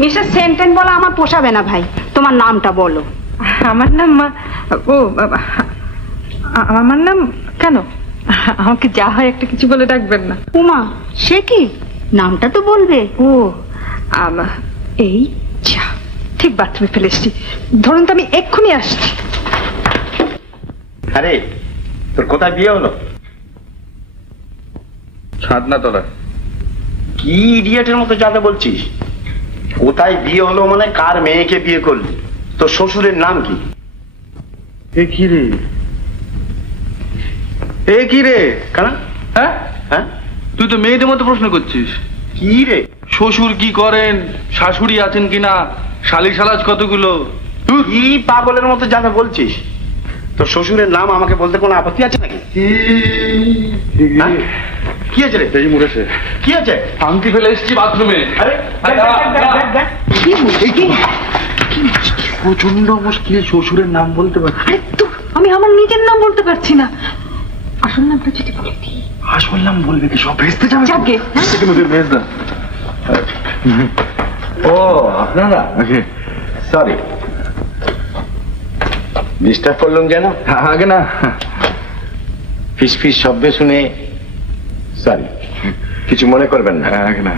Mrs সেন্টেন বলা আমার পোষাবে না ভাই, তোমার নামটা বলো। আমার নাম ও আমার নাম কেন? আমাকে যা হয় একটা কিছু বলে ডাকবেন না। উমা, সে কি? নামটা তো বলবে। ও এই যা, ঠিক বাথরুমে ফেলে এসছি। ধরুন তো আমি এক্ষুনি আসছি। আরে তোর কোথায় বিয়ে হলো? ছাদনা তলা। কি ইডিয়েটের মতো যাতে বলছিস? কোথায় বিয়ে হলো মানে কার মেয়েকে বিয়ে করলি? তোর শ্বশুরের নাম কি? এ কি রে, এ কি রে? কেন? হ্যাঁ হ্যাঁ, তুই তো মেয়েদের মতো প্রশ্ন করছিস। কি রে? শ্বশুর কি করেন, শাশুড়ি আছেন কিনা, শালি শালাজ কতগুলো। কি পাগলের মতো যাতে বলছিস? তোর শ্বশুরের নাম আমাকে বলতে কোনো আপত্তি আছে নাকি? হ্যাঁ? কি আছে রে? এই মুড়েছে, কি আছে? আংটি ফেলে এসেছি বাথরুমে। আরে প্রচন্ড মুশকিল, শ্বশুরের নাম বলতে পারছি। আমি আমার নিজের নাম বলতে পারছি না। আসল নামটা যদি বলে দিই। আসল নাম বলবে কি? সব ভেস্তে যাবে। যাকে ও আপনারা, সরি ডিস্টার্ব করলাম যেন। আগে না, ফিস ফিস শব্দ শুনে সরি, কিছু মনে করবেন না। আগে না।